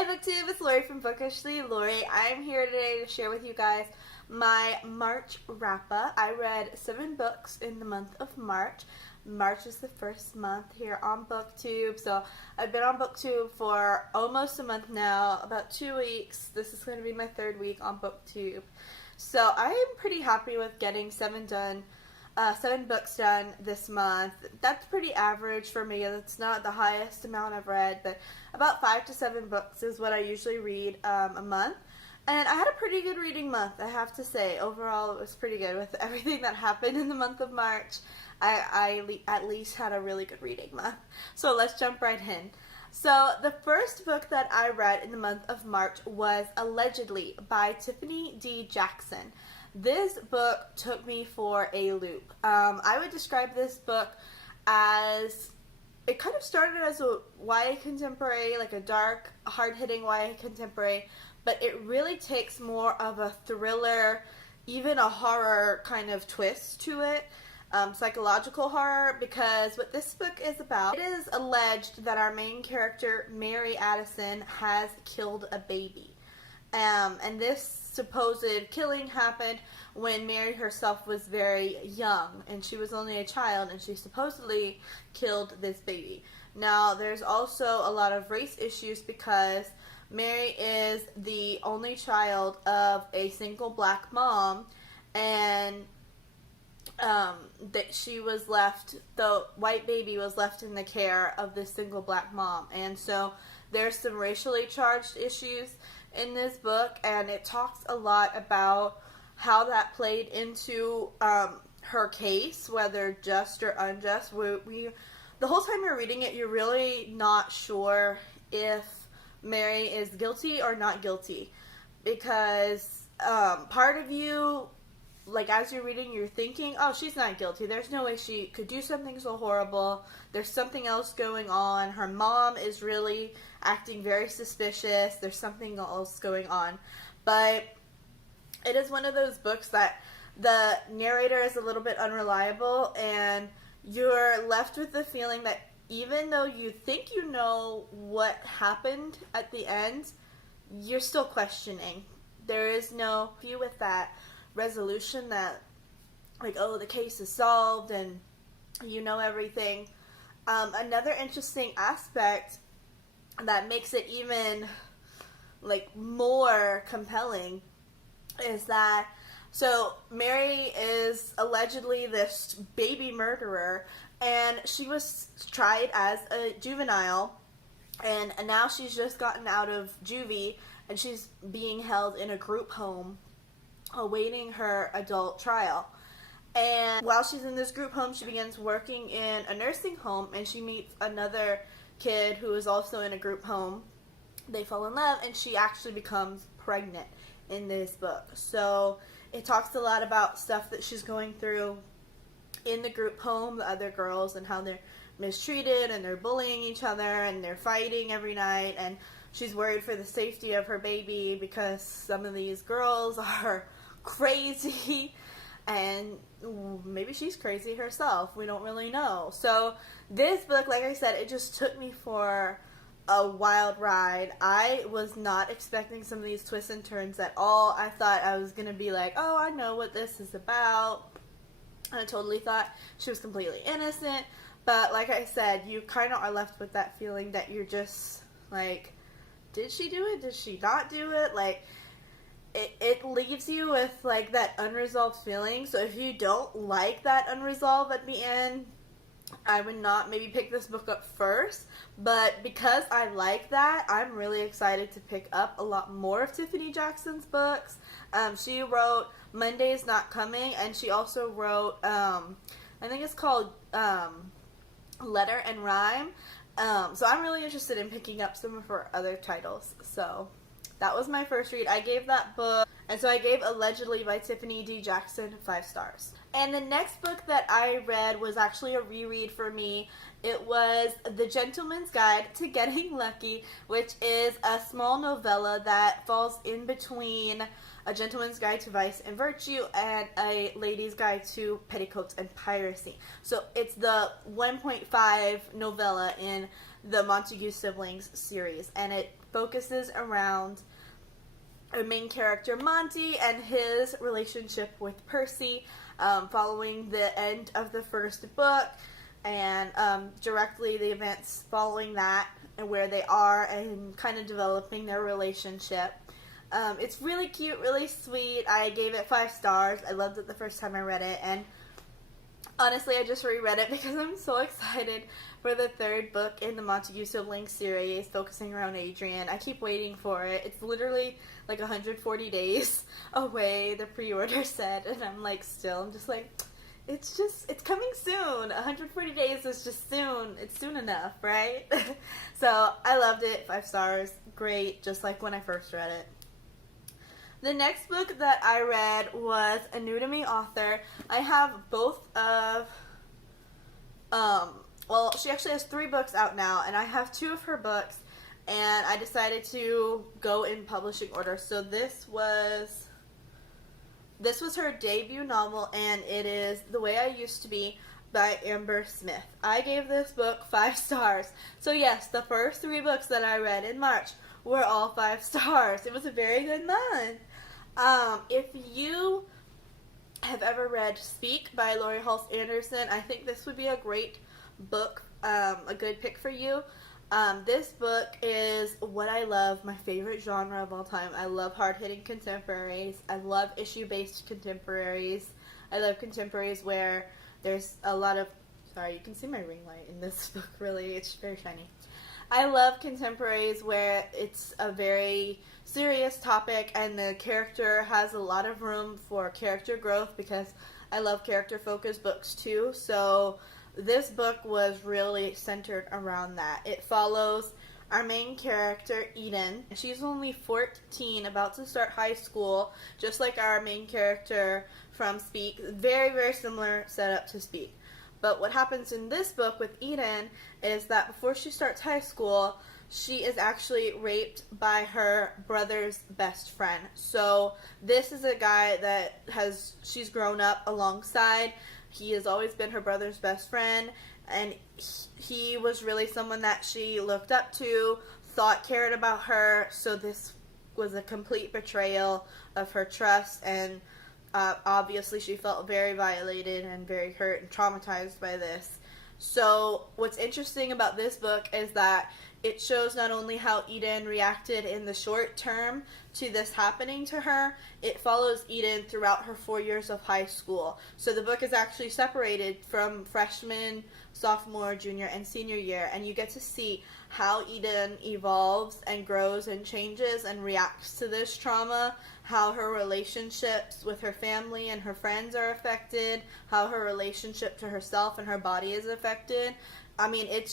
Hi BookTube, it's Lori from Bookishly Lori. I'm here today to share with you guys my March wrap-up. I read 7 books in the month of March. March is the first month here on BookTube, so I've been on BookTube for almost a month now, about 2 weeks. This is going to be my 3rd week on BookTube. So I am pretty happy with getting 7 books done this month. That's pretty average for me. That's not the highest amount I've read, but about 5 to 7 books is what I usually read a month. And I had a pretty good reading month, I have to say. Overall, it was pretty good with everything that happened in the month of March. I at least had a really good reading month. So let's jump right in. So the first book that I read in the month of March was Allegedly by Tiffany D. Jackson. This book took me for a loop. I would describe this book as, it kind of started as a YA contemporary, like a dark, hard-hitting YA contemporary, but it really takes more of a thriller, even a horror kind of twist to it. Psychological horror, because what this book is about, it is alleged that our main character, Mary Addison, has killed a baby. And this supposed killing happened when Mary herself was very young, and she was only a child, and she supposedly killed this baby. Now, there's also a lot of race issues because Mary is the only child of a single black mom, and that she was left, the white baby was left in the care of this single black mom. And so there's some racially charged issues in this book, and it talks a lot about how that played into her case, whether just or unjust. The whole time you're reading it, you're really not sure if Mary is guilty or not guilty, because part of you, like, as you're reading, you're thinking, oh, she's not guilty. There's no way she could do something so horrible. There's something else going on. Her mom is really acting very suspicious. There's something else going on. But it is one of those books that the narrator is a little bit unreliable, and you're left with the feeling that even though you think you know what happened at the end, you're still questioning. There is no view with that resolution that, like, oh, the case is solved and you know everything. Another interesting aspect that makes it even, like, more compelling is that, so Mary is allegedly this baby murderer, and she was tried as a juvenile, and now she's just gotten out of juvie, and she's being held in a group home awaiting her adult trial. And while she's in this group home, she begins working in a nursing home, and she meets another kid who is also in a group home. They fall in love, and she actually becomes pregnant in this book. So it talks a lot about stuff that she's going through in the group home, the other girls, and how they're mistreated, and they're bullying each other, and they're fighting every night, and she's worried for the safety of her baby because some of these girls are crazy, and maybe she's crazy herself. We don't really know. So this book, like I said, it just took me for a wild ride. I was not expecting some of these twists and turns at all. I thought I was going to be like, oh, I know what this is about. I totally thought she was completely innocent. But like I said, you kind of are left with that feeling that you're just like, did she do it? Did she not do it? Like, it leaves you with, like, that unresolved feeling. So if you don't like that unresolved at the end, I would not maybe pick this book up first. But because I like that, I'm really excited to pick up a lot more of Tiffany Jackson's books. She wrote Monday's Not Coming, and she also wrote, I think it's called Letter and Rhyme. So I'm really interested in picking up some of her other titles. So that was my first read. I gave that book, and so I gave Allegedly by Tiffany D. Jackson 5 stars. And the next book that I read was actually a reread for me. It was The Gentleman's Guide to Getting Lucky, which is a small novella that falls in between A Gentleman's Guide to Vice and Virtue and A Lady's Guide to Petticoats and Piracy. So it's the 1.5 novella in the Montague Siblings series, and it focuses around our main character Monty and his relationship with Percy, following the end of the first book, and directly the events following that and where they are and kind of developing their relationship. It's really cute, really sweet. I gave it 5 stars. I loved it the first time I read it, and honestly, I just reread it because I'm so excited for the 3rd book in the Montague siblings series focusing around Adrian. I keep waiting for it. It's literally like 140 days away, the pre-order said, and I'm just like, it's coming soon. 140 days is just soon. It's soon enough, right? So I loved it. 5 stars. Great, just like when I first read it. The next book that I read was a new to me author. I have both of, she actually has 3 books out now, and I have 2 of her books, and I decided to go in publishing order. So this was her debut novel, and it is The Way I Used to Be by Amber Smith. I gave this book 5 stars. So yes, the first 3 books that I read in March were all 5 stars. It was a very good month. If you have ever read Speak by Laurie Halse Anderson, I think this would be a great book, a good pick for you. This book is what I love, my favorite genre of all time. I love hard-hitting contemporaries. I love issue-based contemporaries. I love contemporaries where there's a lot of... Sorry, you can see my ring light in this book, really. It's very shiny. I love contemporaries where it's a very serious topic and the character has a lot of room for character growth, because I love character-focused books too. So this book was really centered around that. It follows our main character, Eden. She's only 14, about to start high school, just like our main character from Speak. Very, very similar setup to Speak. But what happens in this book with Eden is that before she starts high school, she is actually raped by her brother's best friend. So this is a guy that she's grown up alongside. He has always been her brother's best friend, and he was really someone that she looked up to, thought cared about her. So this was a complete betrayal of her trust, and obviously she felt very violated and very hurt and traumatized by this. So what's interesting about this book is that it shows not only how Eden reacted in the short term to this happening to her, it follows Eden throughout her 4 years of high school. So the book is actually separated from freshman, sophomore, junior, and senior year, and you get to see how Eden evolves and grows and changes and reacts to this trauma, how her relationships with her family and her friends are affected, how her relationship to herself and her body is affected. I mean, it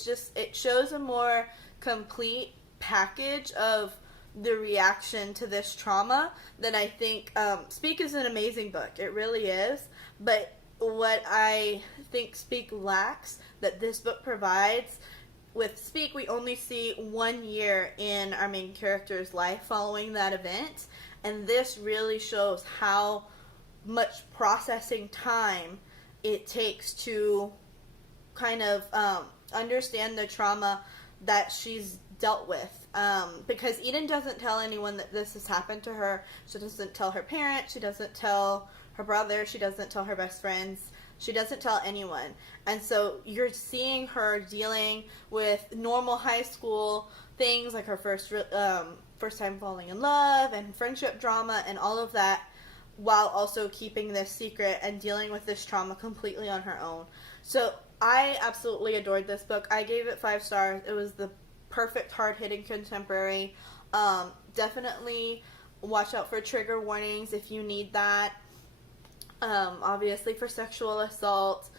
shows a more complete package of the reaction to this trauma than I think. Speak is an amazing book. It really is. But what I think Speak lacks, that this book provides, with Speak, we only see 1 year in our main character's life following that event, and this really shows how much processing time it takes to kind of understand the trauma that she's dealt with. Because Eden doesn't tell anyone that this has happened to her. She doesn't tell her parents. She doesn't tell her brother. She doesn't tell her best friends. She doesn't tell anyone. And so you're seeing her dealing with normal high school things, like her first time falling in love and friendship drama and all of that, while also keeping this secret and dealing with this trauma completely on her own. So I absolutely adored this book. I gave it 5 stars. It was the perfect hard-hitting contemporary. Definitely watch out for trigger warnings if you need that. Obviously for sexual assault.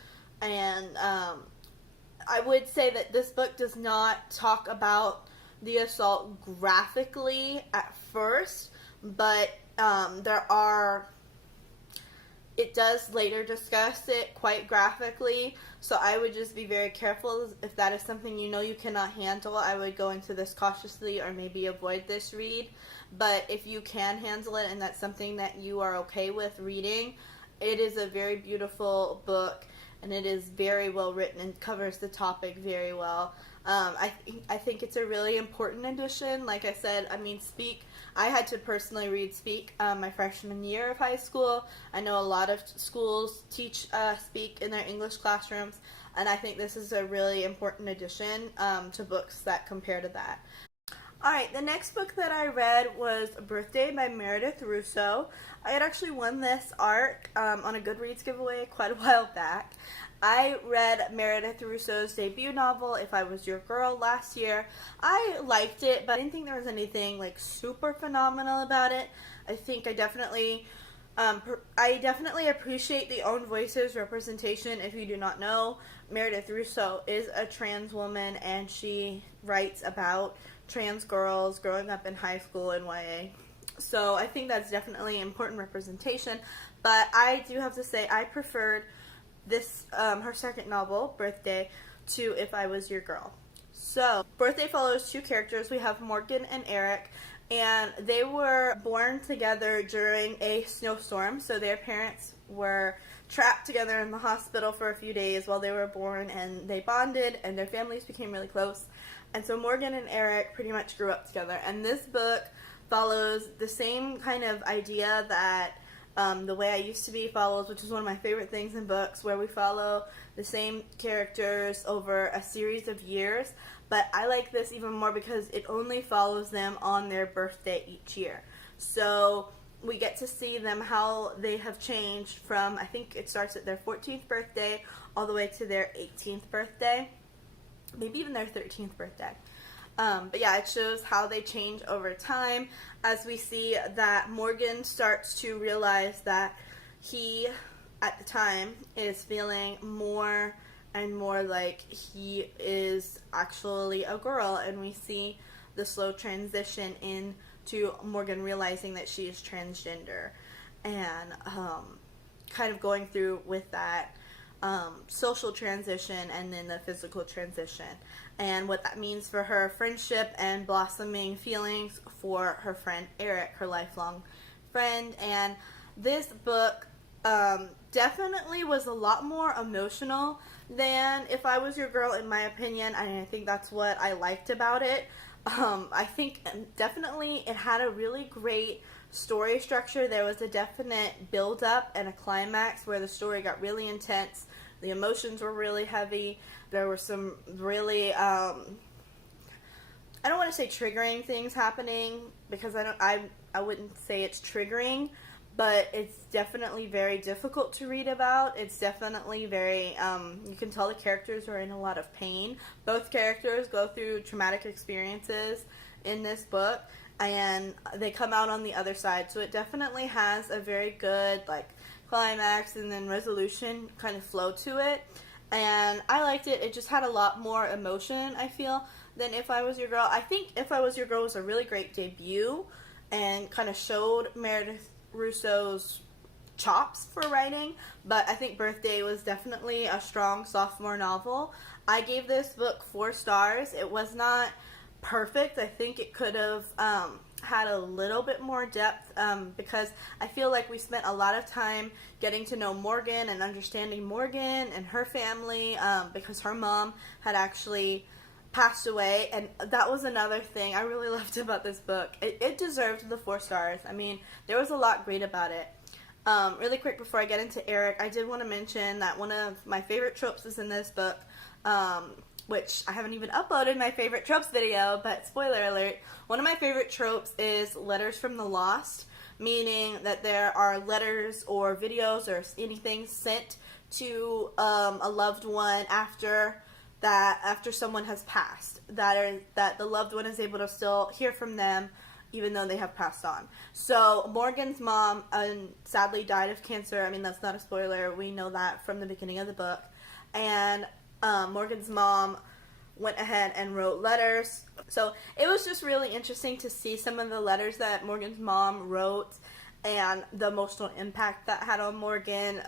And I would say that this book does not talk about the assault graphically at first, but it does later discuss it quite graphically, so I would just be very careful. If that is something you know you cannot handle, I would go into this cautiously or maybe avoid this read. But if you can handle it and that's something that you are okay with reading, it is a very beautiful book. and it is very well written and covers the topic very well. I think it's a really important edition. Like I said, I mean, Speak, I had to personally read Speak my freshman year of high school. I know a lot of schools teach Speak in their English classrooms, and I think this is a really important addition to books that compare to that. Alright, the next book that I read was Birthday by Meredith Russo. I had actually won this ARC on a Goodreads giveaway quite a while back. I read Meredith Russo's debut novel, If I Was Your Girl, last year. I liked it, but I didn't think there was anything like super phenomenal about it. I think I definitely appreciate the own voices representation. If you do not know, Meredith Russo is a trans woman, and she writes about trans girls growing up in high school in YA. So I think that's definitely important representation. But I do have to say I preferred this her second novel, Birthday, to If I Was Your Girl. So Birthday follows two characters. We have Morgan and Eric, and they were born together during a snowstorm. So their parents were trapped together in the hospital for a few days while they were born, and they bonded and their families became really close. And so Morgan and Eric pretty much grew up together. And this book follows the same kind of idea that The Way I Used to Be follows, which is one of my favorite things in books, where we follow the same characters over a series of years. But I like this even more because it only follows them on their birthday each year. So we get to see them, how they have changed from, I think it starts at their 14th birthday all the way to their 18th birthday. Maybe even their 13th birthday. But yeah, it shows how they change over time, as we see that Morgan starts to realize that he, at the time, is feeling more and more like he is actually a girl, and we see the slow transition into Morgan realizing that she is transgender, and kind of going through with that social transition and then the physical transition, and what that means for her friendship and blossoming feelings for her friend Eric, her lifelong friend. And this book definitely was a lot more emotional than If I Was Your Girl, in my opinion, and I think that's what I liked about it. I think definitely it had a really great story structure. There was a definite build up and a climax where the story got really intense. The emotions were really heavy. There were some really I don't want to say triggering things happening, because I wouldn't say it's triggering, but it's definitely very difficult to read about. It's definitely very you can tell the characters are in a lot of pain. Both characters go through traumatic experiences in this book, and they come out on the other side. So it definitely has a very good like climax and then resolution kind of flow to it, and I liked it. It just had a lot more emotion, I feel, than If I Was Your Girl. I think If I Was Your Girl was a really great debut and kind of showed Meredith Russo's chops for writing, but I think Birthday was definitely a strong sophomore novel. I gave this book 4 stars. It was not perfect. I think it could have had a little bit more depth, because I feel like we spent a lot of time getting to know Morgan and understanding Morgan and her family, because her mom had actually passed away, and that was another thing I really loved about this book. It deserved the 4 stars. I mean, there was a lot great about it. Really quick before I get into Eric, I did want to mention that one of my favorite tropes is in this book, which I haven't even uploaded my favorite tropes video, but spoiler alert, one of my favorite tropes is letters from the lost, meaning that there are letters or videos or anything sent to a loved one after someone has passed, that the loved one is able to still hear from them even though they have passed on. So Morgan's mom sadly died of cancer. I mean, that's not a spoiler. We know that from the beginning of the book. And Morgan's mom went ahead and wrote letters. So it was just really interesting to see some of the letters that Morgan's mom wrote and the emotional impact that had on Morgan.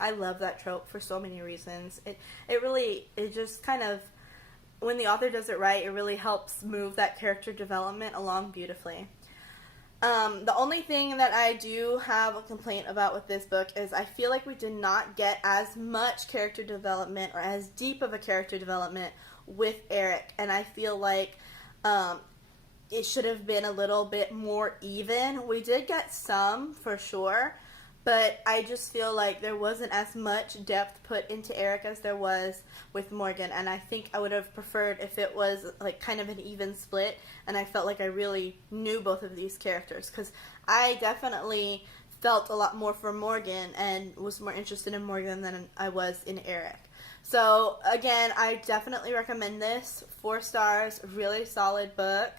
I love that trope for so many reasons. It just kind of, when the author does it right, it really helps move that character development along beautifully. The only thing that I do have a complaint about with this book is I feel like we did not get as much character development or as deep of a character development with Eric, and I feel like it should have been a little bit more even. We did get some, for sure, but I just feel like there wasn't as much depth put into Eric as there was with Morgan, and I think I would have preferred if it was like kind of an even split, and I felt like I really knew both of these characters, because I definitely felt a lot more for Morgan and was more interested in Morgan than I was in Eric. So again, I definitely recommend this. 4 stars, really solid book.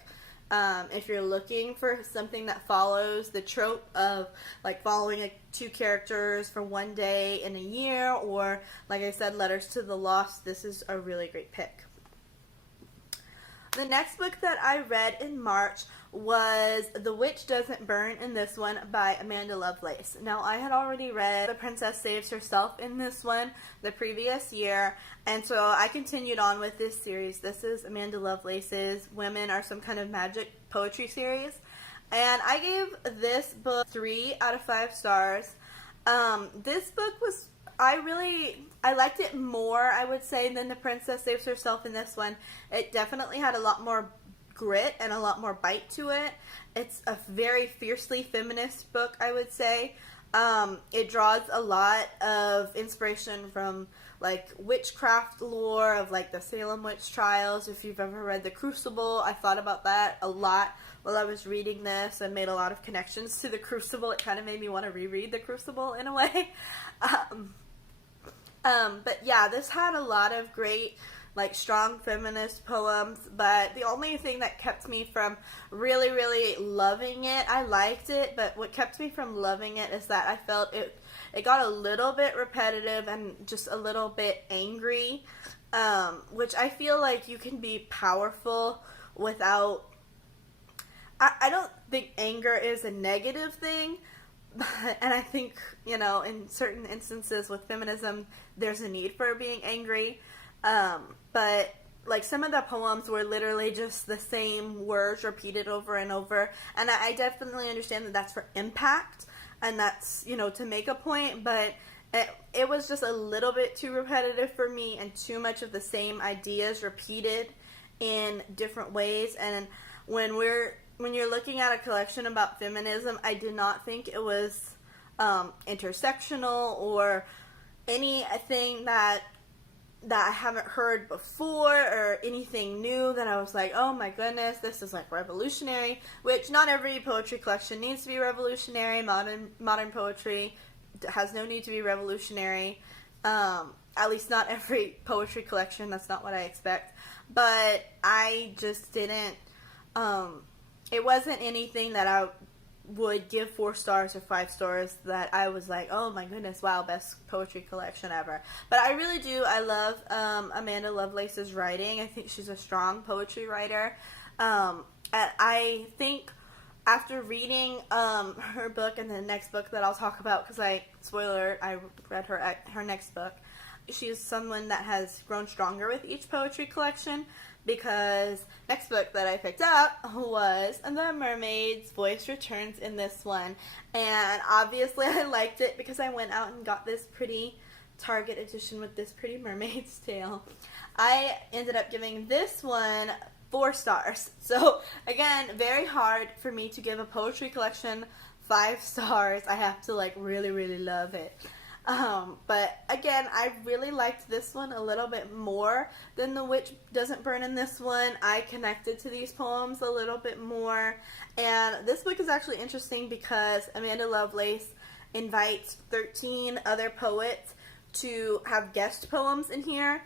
If you're looking for something that follows the trope of like following like 2 characters for one day in a year, or like I said, Letters to the Lost, this is a really great pick. The next book that I read in March was The Witch Doesn't Burn in This One by Amanda Lovelace. Now, I had already read The Princess Saves Herself in this one the previous year, and so I continued on with this series. This is Amanda Lovelace's Women Are Some Kind of Magic poetry series, and I gave this book 3 out of 5 stars. This book was, I liked it more, I would say, than The Princess Saves Herself in this one. It definitely had a lot more grit and a lot more bite to it. It's a very fiercely feminist book, I would say. It draws a lot of inspiration from like witchcraft lore of like the Salem witch trials. If you've ever read The Crucible, I thought about that a lot while I was reading this and made a lot of connections to The Crucible. It kind of made me want to reread The Crucible in a way. But yeah, this had a lot of great like strong feminist poems, but the only thing that kept me from really loving it, I liked it, but what kept me from loving it is that I felt it got a little bit repetitive and just a little bit angry, which I feel like you can be powerful without, I don't think anger is a negative thing, and I think, you know, in certain instances with feminism, there's a need for being angry. But like some of the poems were literally just the same words repeated over and over, and I definitely understand that that's for impact and that's, you know, to make a point, but it was just a little bit too repetitive for me and too much of the same ideas repeated in different ways. And when you're looking at a collection about feminism, I did not think it was intersectional or anything that I haven't heard before or anything new that I was like, oh my goodness, this is like revolutionary, which not every poetry collection needs to be revolutionary. Modern poetry has no need to be revolutionary. At least not every poetry collection. That's not what I expect. But I just didn't, it wasn't anything that I would give 4 stars or 5 stars that I was like, oh my goodness, wow, best poetry collection ever. But I really do, I love Amanda Lovelace's writing. I think she's a strong poetry writer. And I think after reading her book and the next book that I'll talk about, because I read her next book, she's someone that has grown stronger with each poetry collection, because next book that I picked up was The Mermaid's Voice Returns in this one, and obviously I liked it because I went out and got this pretty Target edition with this pretty mermaid's tail. I ended up giving this one 4 stars. So again, very hard for me to give a poetry collection 5 stars. I have to like really love it. But again, I really liked this one a little bit more than The Witch Doesn't Burn in this one. I connected to these poems a little bit more. And this book is actually interesting because Amanda Lovelace invites 13 other poets to have guest poems in here.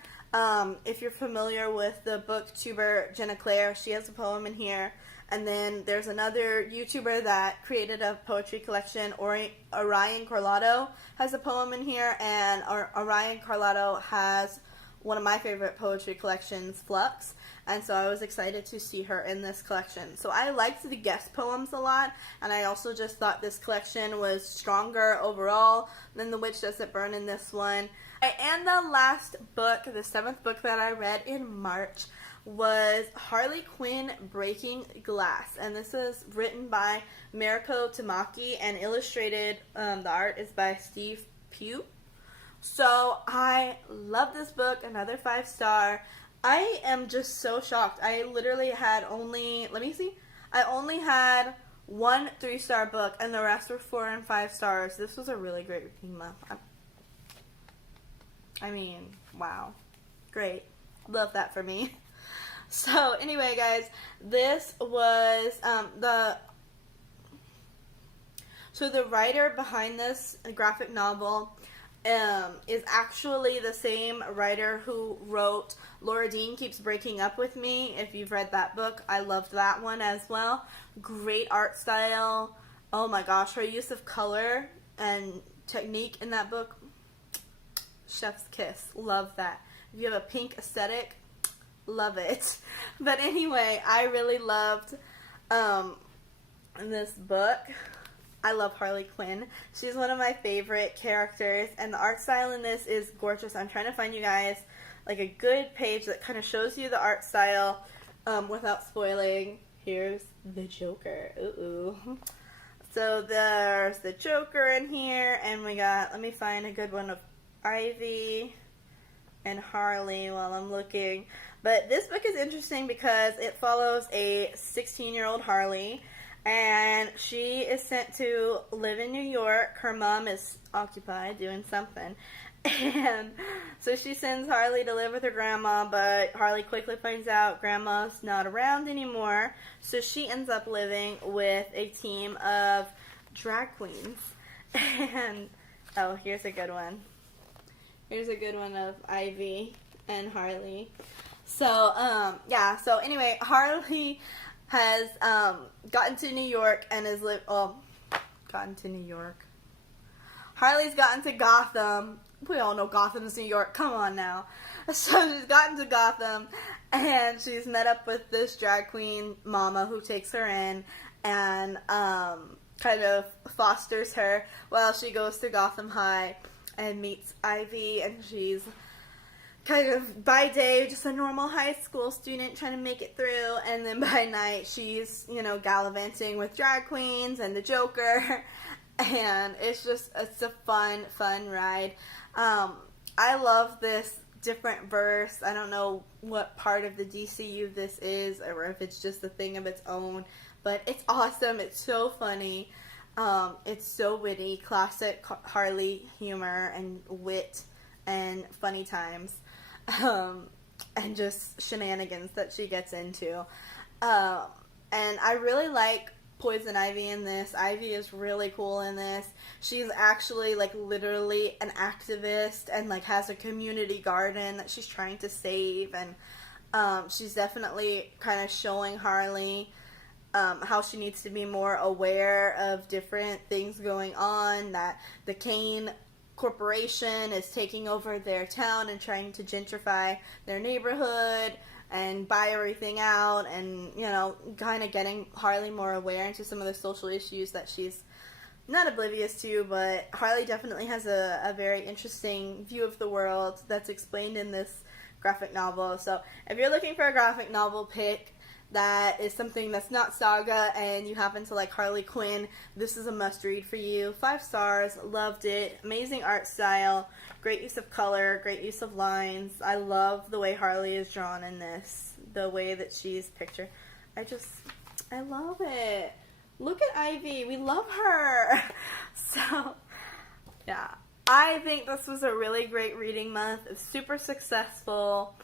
If you're familiar with the booktuber Jenna Claire, she has a poem in here. And then there's another YouTuber that created a poetry collection, Orion Carlotto, has a poem in here, and Orion Carlotto has one of my favorite poetry collections, Flux, and so I was excited to see her in this collection. So I liked the guest poems a lot, and I also just thought this collection was stronger overall than The Witch Doesn't Burn in this one. And the last book, the 7th book that I read in March, was Harley Quinn Breaking Glass. And this is written by Mariko Tamaki and illustrated, the art is by Steve Pugh. So I love this book, another 5-star. I am just so shocked. I literally had only, I only had one 3-star book and the rest were 4 and 5 stars. This was a really great reading month. I mean, wow. Great. Love that for me. So anyway, guys, this was the writer behind this graphic novel is actually the same writer who wrote Laura Dean Keeps Breaking Up With Me. If you've read that book, I loved that one as well. Great art style. Oh my gosh, her use of color and technique in that book, chef's kiss. Love that. If you have a pink aesthetic, love it. But anyway, I really loved this book. I love Harley Quinn. She's one of my favorite characters, and the art style in this is gorgeous. I'm trying to find you guys like a good page that kind of shows you the art style without spoiling. Here's the Joker. Ooh. So there's the Joker in here, and we got, let me find a good one of Ivy and Harley while I'm looking. But this book is interesting because it follows a 16-year-old Harley, and she is sent to live in New York. Her mom is occupied doing something. And so she sends Harley to live with her grandma, but Harley quickly finds out grandma's not around anymore. So she ends up living with a team of drag queens. And, oh, here's a good one. Here's a good one of Ivy and Harley. So, yeah, so anyway, Harley has gotten to New York and is gotten to New York. Harley's gotten to Gotham. We all know Gotham is New York. Come on now. So she's gotten to Gotham, and she's met up with this drag queen mama who takes her in and kind of fosters her while she goes to Gotham High and meets Ivy, and she's kind of, by day, just a normal high school student trying to make it through, and then by night, she's, you know, gallivanting with drag queens and the Joker, and it's a fun ride. I love this different verse. I don't know what part of the DCU this is, or if it's just a thing of its own, but it's awesome. It's so funny. It's so witty, classic Harley humor and wit and funny times. And just shenanigans that she gets into. And I really like Poison Ivy in this. Ivy is really cool in this. She's actually, like, literally an activist and, like, has a community garden that she's trying to save. And she's definitely kind of showing Harley how she needs to be more aware of different things going on, that the Kane Corporation is taking over their town and trying to gentrify their neighborhood and buy everything out, and, you know, kind of getting Harley more aware into some of the social issues that she's not oblivious to, but Harley definitely has a very interesting view of the world that's explained in this graphic novel. So if you're looking for a graphic novel pick that is something that's not saga and you happen to like Harley Quinn, this is a must-read for you. 5 stars, loved it. Amazing art style, great use of color, great use of lines. I love the way Harley is drawn in this, the way that she's pictured. I love it. Look at Ivy, we love her. So, yeah, I think this was a really great reading month. It's super successful.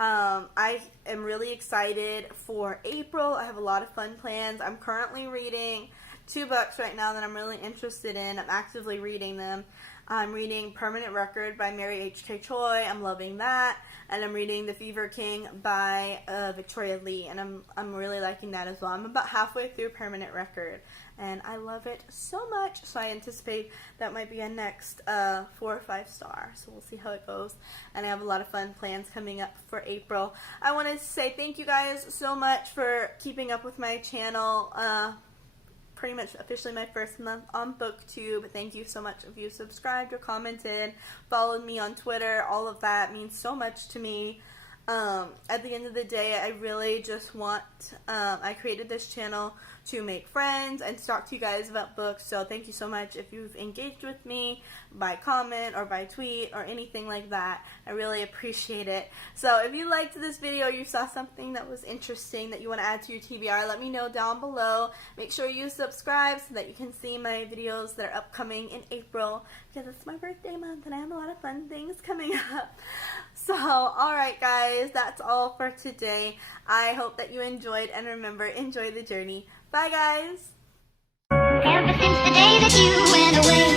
I am really excited for April. I have a lot of fun plans. I'm currently reading 2 books right now that I'm really interested in. I'm actively reading them. I'm reading Permanent Record by Mary H.K. Choi. I'm loving that. And I'm reading The Fever King by Victoria Lee. And I'm really liking that as well. I'm about halfway through Permanent Record. And I love it so much. So I anticipate that might be a next 4 or 5 star. So we'll see how it goes. And I have a lot of fun plans coming up for April. I wanted to say thank you guys so much for keeping up with my channel. pretty much officially my first month on BookTube. Thank you so much if you subscribed or commented, followed me on Twitter. All of that means so much to me. At the end of the day, I really just want, I created this channel to make friends and to talk to you guys about books, so thank you so much if you've engaged with me by comment or by tweet or anything like that. I really appreciate it. So if you liked this video, you saw something that was interesting that you want to add to your TBR, let me know down below. Make sure you subscribe so that you can see my videos that are upcoming in April, because it's my birthday month and I have a lot of fun things coming up. So, alright guys, that's all for today. I hope that you enjoyed, and remember, enjoy the journey. Bye guys! Ever since the day that you went away